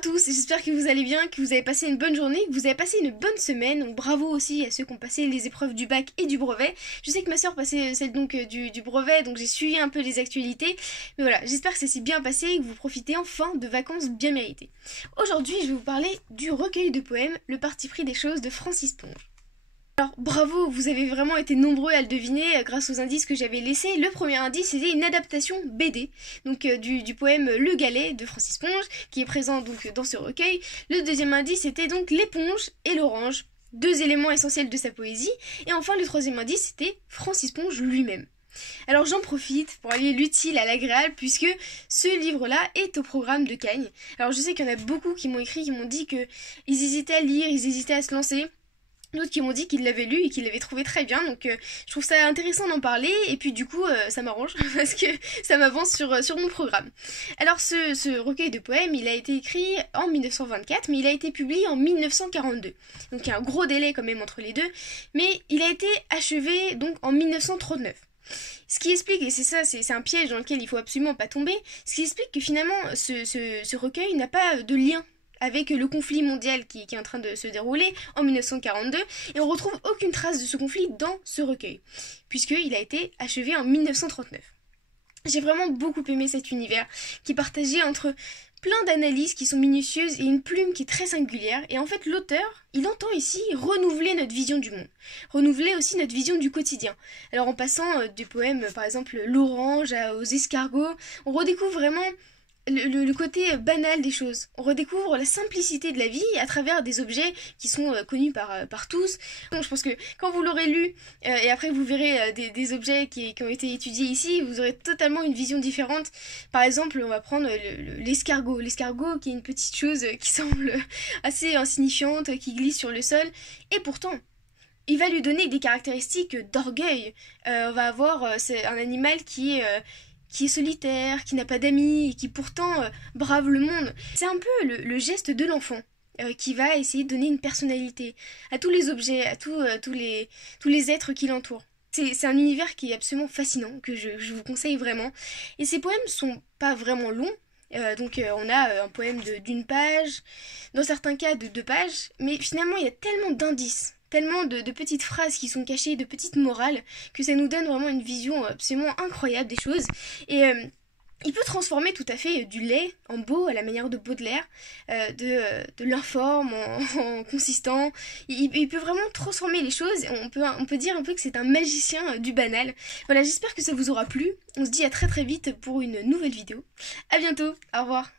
à tous, j'espère que vous allez bien, que vous avez passé une bonne journée, que vous avez passé une bonne semaine. Donc bravo aussi à ceux qui ont passé les épreuves du bac et du brevet. Je sais que ma soeur passait celle donc du brevet, donc j'ai suivi un peu les actualités. Mais voilà, j'espère que ça s'est bien passé et que vous profitez enfin de vacances bien méritées. Aujourd'hui, je vais vous parler du recueil de poèmes Le parti pris des choses de Francis Ponge. Alors bravo, vous avez vraiment été nombreux à le deviner grâce aux indices que j'avais laissés. Le premier indice, c'était une adaptation BD, donc du poème Le Galet de Francis Ponge, qui est présent donc dans ce recueil. Le deuxième indice, c'était donc l'éponge et l'orange, deux éléments essentiels de sa poésie. Et enfin, le troisième indice, c'était Francis Ponge lui-même. Alors j'en profite pour allier l'utile à l'agréable puisque ce livre-là est au programme de Cagnes. Alors je sais qu'il y en a beaucoup qui m'ont écrit, qui m'ont dit qu'ils hésitaient à lire, ils hésitaient à se lancer. D'autres qui m'ont dit qu'ils l'avaient lu et qu'ils l'avaient trouvé très bien, donc je trouve ça intéressant d'en parler, et puis du coup ça m'arrange, parce que ça m'avance sur mon programme. Alors ce recueil de poèmes, il a été écrit en 1924, mais il a été publié en 1942. Donc il y a un gros délai quand même entre les deux, mais il a été achevé donc en 1939. Ce qui explique, et c'est un piège dans lequel il faut absolument pas tomber, ce qui explique que finalement ce recueil n'a pas de lien avec le conflit mondial qui est en train de se dérouler en 1942, et on retrouve aucune trace de ce conflit dans ce recueil, puisqu'il a été achevé en 1939. J'ai vraiment beaucoup aimé cet univers, qui est partagé entre plein d'analyses qui sont minutieuses et une plume qui est très singulière, et en fait l'auteur, il entend ici renouveler notre vision du monde, renouveler aussi notre vision du quotidien. Alors en passant du poème, par exemple, L'Orange aux escargots, on redécouvre vraiment le côté banal des choses. On redécouvre la simplicité de la vie à travers des objets qui sont connus par tous. Donc je pense que quand vous l'aurez lu et après vous verrez des objets qui ont été étudiés ici, vous aurez totalement une vision différente. Par exemple, on va prendre l'escargot. L'escargot qui est une petite chose qui semble assez insignifiante, qui glisse sur le sol, et pourtant il va lui donner des caractéristiques d'orgueil. On va avoir c'est un animal qui est solitaire, qui n'a pas d'amis, et qui pourtant brave le monde. C'est un peu le geste de l'enfant qui va essayer de donner une personnalité à tous les objets, à tous les êtres qui l'entourent. C'est un univers qui est absolument fascinant, que je vous conseille vraiment. Et ces poèmes sont pas vraiment longs, donc on a un poème d'une page, dans certains cas de 2 pages, mais finalement il y a tellement d'indices, tellement de petites phrases qui sont cachées, de petites morales, que ça nous donne vraiment une vision absolument incroyable des choses. Et il peut transformer tout à fait du laid en beau à la manière de Baudelaire, de l'informe en consistant. Il peut vraiment transformer les choses. On peut dire un peu que c'est un magicien du banal. Voilà, j'espère que ça vous aura plu. On se dit à très très vite pour une nouvelle vidéo. À bientôt, au revoir.